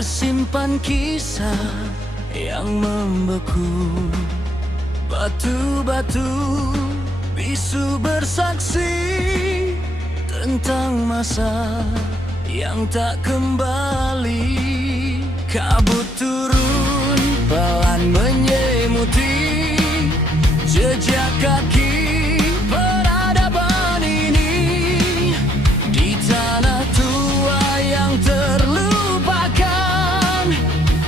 tersimpan kisah yang membeku. Batu-batu bisu bersaksi tentang masa yang tak kembali. Kabut turun pelan menyemuti jejak kaki peradaban ini di tanah tua yang terlupakan.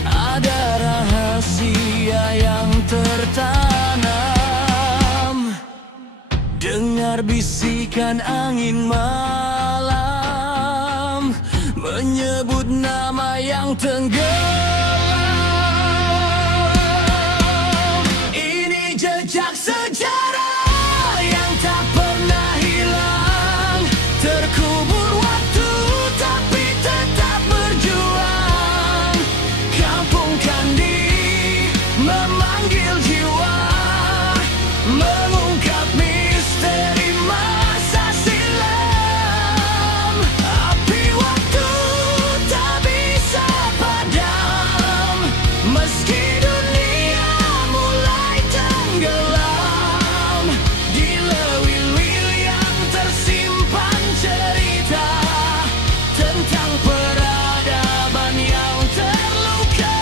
Ada rahasia yang tertanam. Dengar bisikan angin malam menyebut nama yang tenggelam. Ini jejak sejarah yang tak pernah hilang, terkubur waktu tapi tetap berjuang. Kampung Kandi memanggil jiwa, mengungkap misteri masa silam. Api waktu tak bisa padam, meski dunia mulai tenggelam. Di lewil-wil yang tersimpan cerita tentang peradaban yang terluka.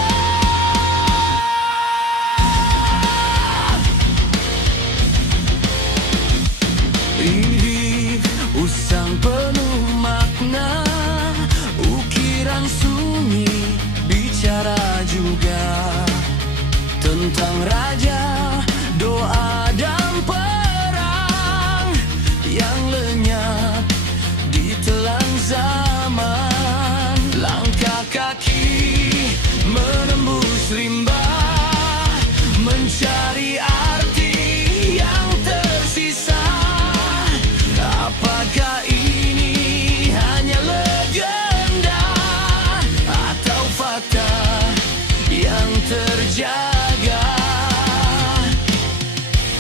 Hidup usang penuh makna, ukiran sunyi bicara juga tentang raja, doa dan perang yang lenyap ditelan zaman. Langkah kaki menembus limbah, mencari arti yang tersisa. Apakah ini hanya legenda atau fakta yang terjaga?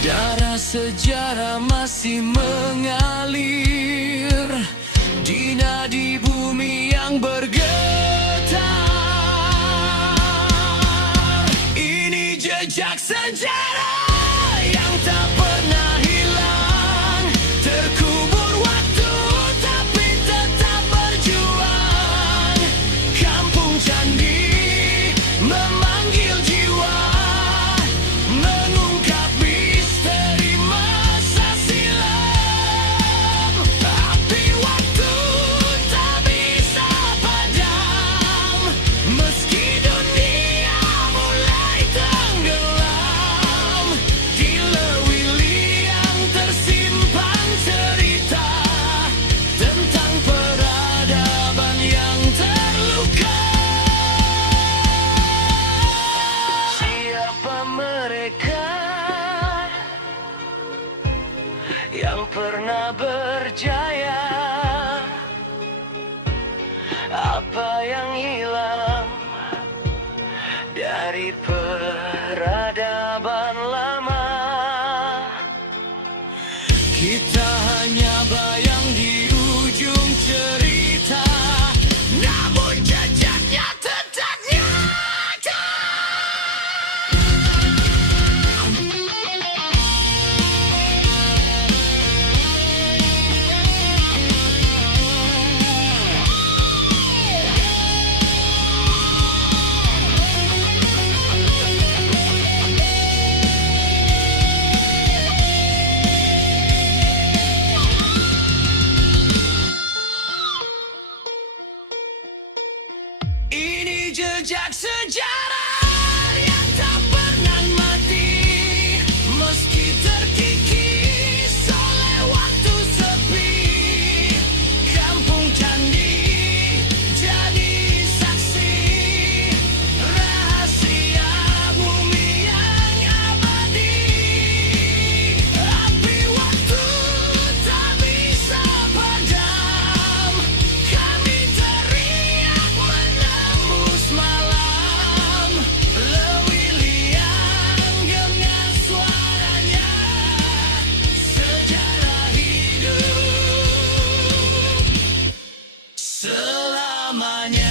Darah sejarah masih mengalir di nadi bumi yang bergetar. Ini jejak sejarah yang tak pernah hilang, terkubur waktu tapi tetap berjuang. Kampung Candi memanggil jiwa, mengungkap misteri masa silam. Api waktu tak bisa padam, meski dunia mulai tenggelam. Di lewil yang tersimpan cerita tentang peradaban yang terluka. Siapa mereka yang pernah berjaya? Apa yang hilang dari peradaban lama? Kita hanya bayang di ujung cerita, namun jejaknya tetap nyata. Ini jejak sejarah yang tak pernah mati, meski terkikis oleh waktu sepi. Kampung Candi jadi saksi rahasia bumi yang abadi. Api waktu tak bisa padam, kami teriak menembus malam. Lewiliang dengan suaranya, sejarah hidup selamanya.